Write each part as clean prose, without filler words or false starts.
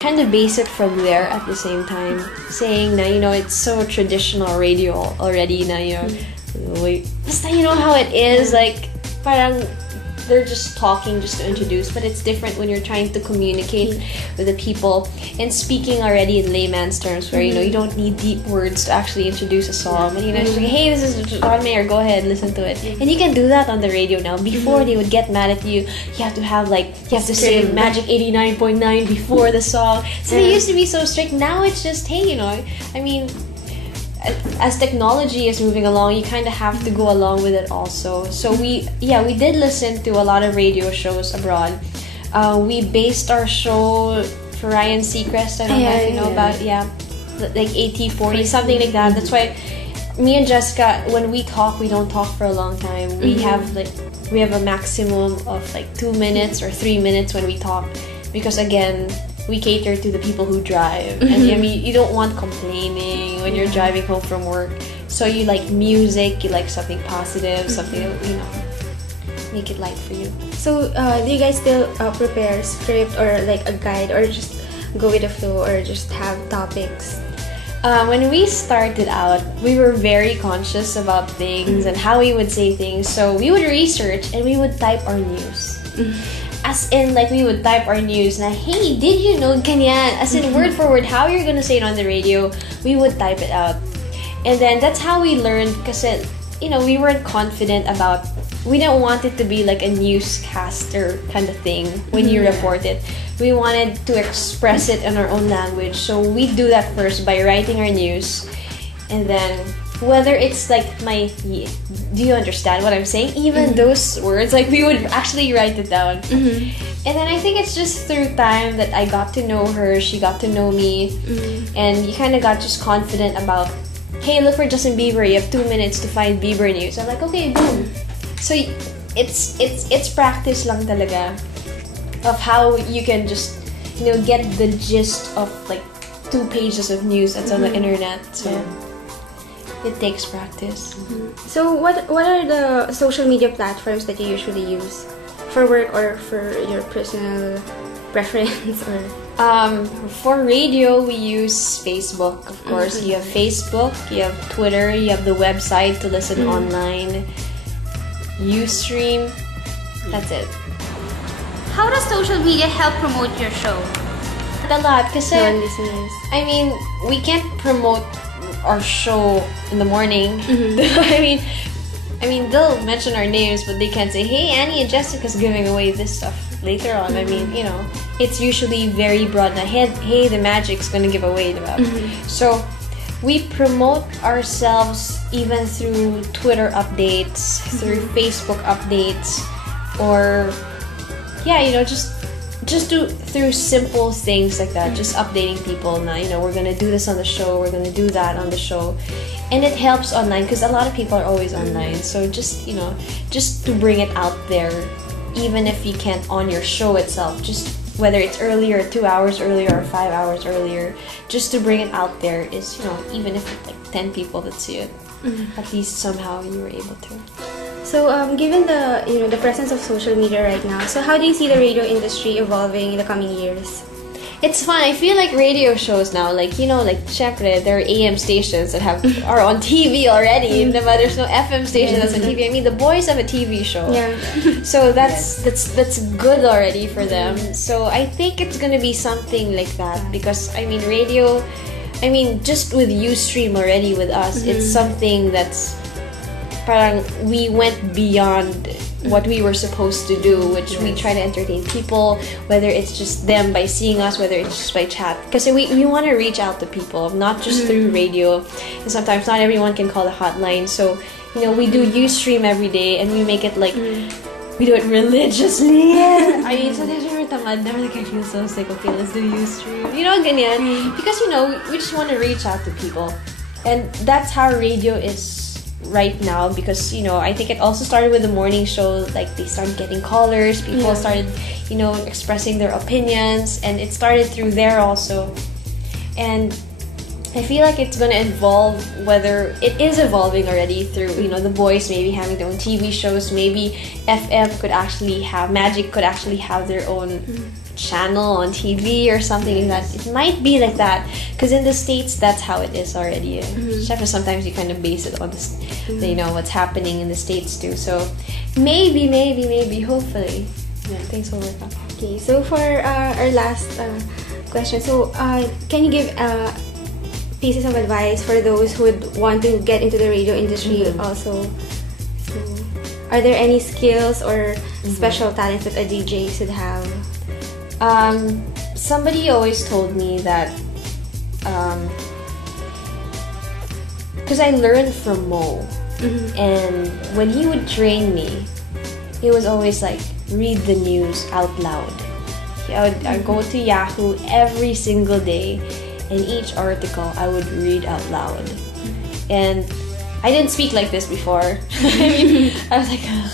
kind of base it from there at the same time, saying na, you know, it's so traditional radio already na, you know, basta you know how it is, like, parang, they're just talking just to introduce, but it's different when you're trying to communicate with the people and speaking already in layman's terms where, you know, you don't need deep words to actually introduce a song. And, you know, just like, hey, this is John Mayer, go ahead, listen to it. And you can do that on the radio now. Before, they would get mad at you. You have to have, like, you have to say Magic 89.9 before the song. So they used to be so strict. Now it's just, hey, you know, I mean, as technology is moving along, you kind of have to go along with it also. So we did listen to a lot of radio shows abroad. We based our show for Ryan Seacrest. I don't know if you know about like AT40, something like that. That's why me and Jessica, when we talk, we don't talk for a long time. We have a maximum of like 2 minutes or 3 minutes when we talk, because again, we cater to the people who drive. And I mean, you don't want complaining when you're driving home from work. So you like music, you like something positive, something that, you know, make it light for you. So do you guys still prepare script or like a guide, or just go with the flow, or just have topics? When we started out, we were very conscious about things and how we would say things. So we would research and we would type our news. As in, like, we would type our news na, hey, did you know ganyan? As in, word for word, how you're gonna say it on the radio, we would type it out. And then that's how we learned, because, you know, we weren't confident about, we didn't want it to be like a newscaster kind of thing when you report it. We wanted to express it in our own language. So we do that first by writing our news. And then, whether it's like do you understand what I'm saying? Even those words, like, we would actually write it down. And then I think it's just through time that I got to know her, she got to know me, and you kind of got just confident about, hey, look for Justin Bieber, you have 2 minutes to find Bieber news. I'm like, okay, boom. So it's practice lang talaga of how you can just, you know, get the gist of like 2 pages of news that's on the internet. So it takes practice. So what are the social media platforms that you usually use for work or for your personal preference? Or for radio, we use Facebook, of course. You have Facebook, you have Twitter, you have the website to listen online, Ustream. That's it. How does social media help promote your show? A lot, kasi listeners. I mean, we can't promote our show in the morning. I mean, they'll mention our names, but they can't say, hey, Annie and Jessica's giving away this stuff later on. I mean, you know, it's usually very broad. Now, hey, the Magic's gonna give away, diba? So we promote ourselves even through Twitter updates, through Facebook updates, or you know, just through simple things like that, just updating people na, you know, we're gonna do this on the show, we're gonna do that on the show. And it helps online because a lot of people are always online. So just, you know, just to bring it out there, even if you can't on your show itself, just whether it's earlier, 2 hours earlier or 5 hours earlier, just to bring it out there is, you know, even if it's like 10 people that see it, at least somehow you were able to. So, given the, you know, the presence of social media right now, so how do you see the radio industry evolving in the coming years? It's fun. I feel like radio shows now, like, you know, like, syempre, there are AM stations that are on TV already. There's no FM station that's on TV. I mean, the boys have a TV show. So that's good already for them. So I think it's gonna be something like that, because, I mean, radio, I mean, just with Ustream already with us, it's something that's parang we went beyond what we were supposed to do, which we try to entertain people, whether it's just them by seeing us, whether it's just by chat, because we want to reach out to people, not just through radio, and sometimes not everyone can call the hotline. So, you know, we do Ustream every day, and we make it like we do it religiously. I mean, sometimes we're tamad, never like I feel so sick, okay, let's do Ustream, you know, ganyan, because, you know, we just want to reach out to people, and that's how radio is right now, because, you know, I think it also started with the morning show. Like, they started getting callers, people started, you know, expressing their opinions, and it started through there also. And I feel like it's gonna evolve, whether it is evolving already through, you know, the boys maybe having their own TV shows, maybe FM could actually have, Magic could actually have their own channel on TV or something like that. It might be like that because in the States that's how it is already. Except for sometimes you kind of base it on this, you know, what's happening in the States too. So maybe, hopefully, yeah, things will work out. Okay, so for our last question, so can you give pieces of advice for those who would want to get into the radio industry also? So, are there any skills or special talents that a DJ should have? Somebody always told me that because I learned from Mo, and when he would train me, he was always like, read the news out loud. I'd go to Yahoo every single day, and each article I would read out loud. And I didn't speak like this before. I was like, ugh.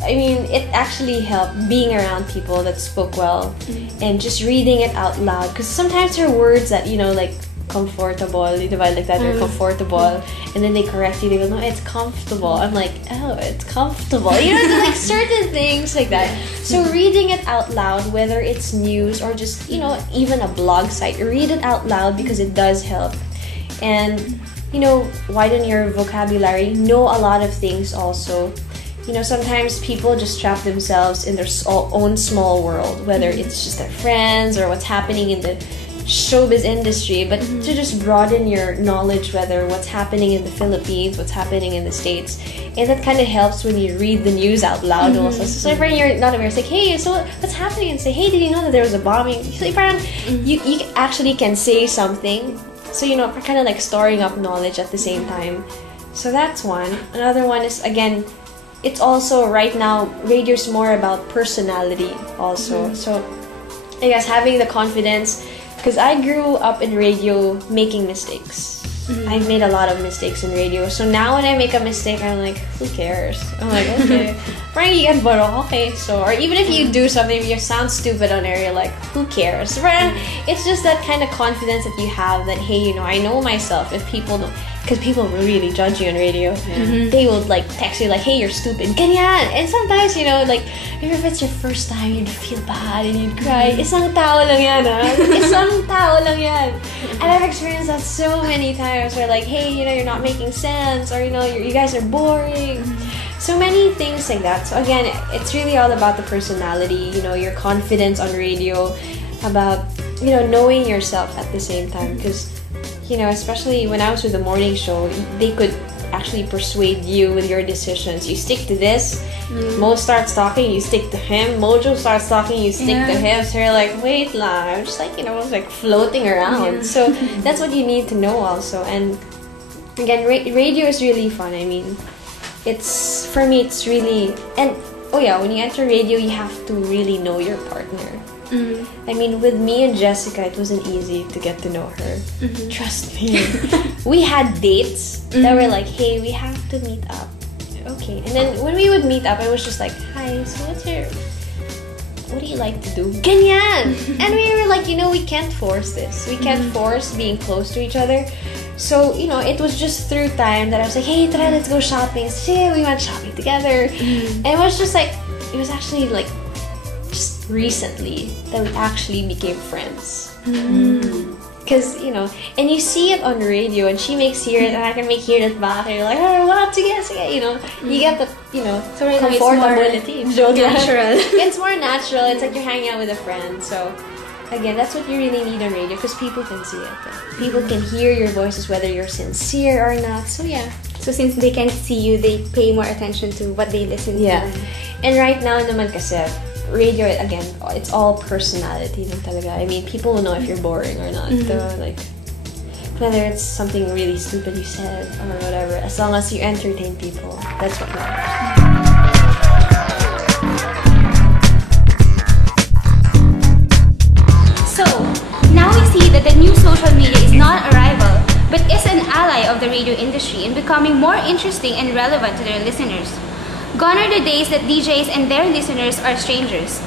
I mean, it actually helped being around people that spoke well and just reading it out loud. Because sometimes there are words that, you know, like comfortable, you divide like that, they're comfortable, and then they correct you, they go, no, it's comfortable. I'm like, oh, it's comfortable. You know, like certain things like that. So reading it out loud, whether it's news or just, you know, even a blog site, read it out loud because it does help. And, you know, widen your vocabulary, know a lot of things also. You know, sometimes people just trap themselves in their own small world, whether it's just their friends or what's happening in the showbiz industry, but to just broaden your knowledge, whether what's happening in the Philippines, what's happening in the States. And that kind of helps when you read the news out loud also. So if you're not aware, it's like, hey, so what's happening? And say, hey, did you know that there was a bombing? So you actually can say something. So, you know, kind of like storing up knowledge at the same time. So that's one. Another one is, again, it's also right now, radio's more about personality also. So I guess having the confidence, because I grew up in radio making mistakes. I've made a lot of mistakes in radio. So now when I make a mistake, I'm like, who cares? I'm like, okay. Okay, so, or even if you do something, you sound stupid on air, you're like, who cares? It's just that kind of confidence that you have that, hey, you know, I know myself. If people don't, because people really judge you on radio, they will like text you like, hey, you're stupid, ganyan. And sometimes, you know, like, if it's your first time, you'd feel bad and you'd cry. Isang tao lang yan, ah. Isang tao lang yan. And I've experienced that so many times where like, hey, you know, you're not making sense, or, you know, you guys are boring. So many things like that. So again, it's really all about the personality, you know, your confidence on radio, about, you know, knowing yourself at the same time. Because, you know, especially when I was with the morning show, they could actually persuade you with your decisions. You stick to this, Mo starts talking, you stick to him. Mojo starts talking, you stick to him. So you're like, wait lang, I'm just like, you know, like floating around. So that's what you need to know also. And again, radio is really fun. I mean, it's, for me, it's really, and oh yeah, when you enter radio, you have to really know your partner. I mean, with me and Jessica, it wasn't easy to get to know her. Trust me. We had dates that were like, hey, we have to meet up. Okay. And then when we would meet up, I was just like, hi, so what do you like to do? Ganyan! And we were like, you know, we can't force this. We can't force being close to each other. So, you know, it was just through time that I was like, hey, tara, let's go shopping. So yeah, we went shopping together. And it was just like, it was actually like, just recently that we actually became friends. Because, you know, and you see it on radio, and she makes hear it, and I can make hear it back, and you're like, oh, what? Sige, you know, you get the, you know, so right comfortability. It's more natural. It's more natural. It's like you're hanging out with a friend. So, again, that's what you really need on radio, because people can see it. People can hear your voices, whether you're sincere or not. So, yeah. So, since they can't see you, they pay more attention to what they listen to. Yeah. And right now naman kasi, radio, again, it's all personality lang talaga. I mean, people will know if you're boring or not. Like, whether it's something really stupid you said or whatever, as long as you entertain people, that's what matters. So, now we see that the new social media is not a rival, but is an ally of the radio industry in becoming more interesting and relevant to their listeners. Gone are the days that DJs and their listeners are strangers.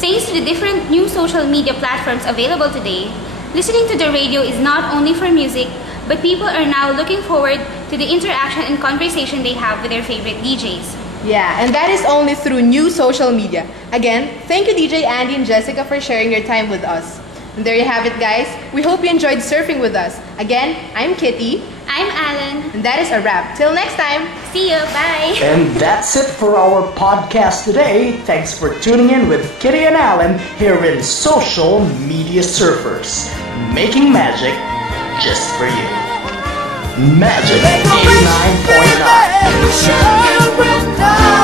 Thanks to the different new social media platforms available today, listening to the radio is not only for music, but people are now looking forward to the interaction and conversation they have with their favorite DJs. Yeah, and that is only through new social media. Again, thank you DJ Andy and Jessica for sharing your time with us. And there you have it, guys. We hope you enjoyed surfing with us. Again, I'm Kitty. I'm Alan. And that is a wrap. Till next time. See you. Bye. And that's it for our podcast today. Thanks for tuning in with Kitty and Alan here in Social Media Surfers. Making magic just for you. Magic 89.9.